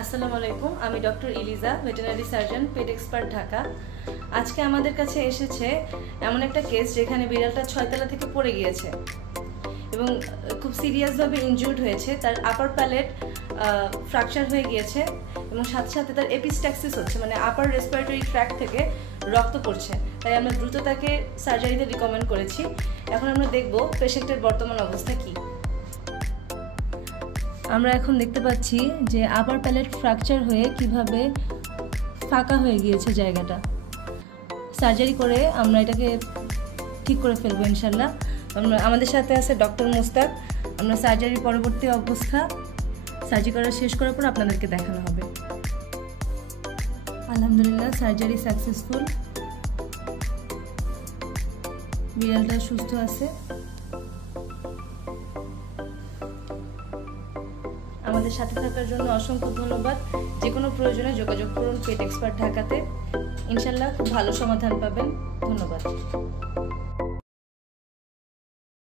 আসসালামু আলাইকুম, আমি ডক্টর ইলিজা, ভেটেরিনারি সার্জন, পেট এক্সপার্ট, ঢাকা। আজকে আমাদের কাছে এসেছে এমন একটা কেস যেখানে বিড়ালটা 6 তলা থেকে পড়ে গিয়েছে এবং খুব সিরিয়াসভাবে ইনজুর্ড হয়েছে। তার আপার প্যালেট ফ্র্যাকচার হয়ে গিয়েছে এবং সাথে সাথে তার এপিস্ট্যাক্সিস হচ্ছে, মানে আপার রেসপিরেটরি ট্র্যাক্ট থেকে রক্ত পড়ছে। তাই আমরা দ্রুত তাকে সার্জারিতে রিকমেন্ড করেছি। এখন আমরা দেখব পেশেন্টের বর্তমান অবস্থা কী। আমরা এখন দেখতে পাচ্ছি যে আপার প্যালেট ফ্র্যাকচার হয়ে কিভাবে ফাঁকা হয়ে গিয়েছে জায়গাটা। সার্জারি করে আমরা এটাকে ঠিক করে ফেলবো ইনশাল্লাহ। আমাদের সাথে আছে ডক্টর মুস্তাক। আমরা সার্জারির পরবর্তী অবস্থা সার্জারি করা শেষ করার পর আপনাদেরকে দেখানো হবে। আলহামদুলিল্লাহ, সার্জারি সাকসেসফুল, বিড়ালটা সুস্থ আছে। আমাদের সাথে থাকার জন্য অসংখ্য ধন্যবাদ। যে কোনো প্রয়োজনে যোগাযোগ করুন পেট এক্সপার্ট ঢাকাতে। ইনশাল্লাহ খুব ভালো সমাধান পাবেন। ধন্যবাদ।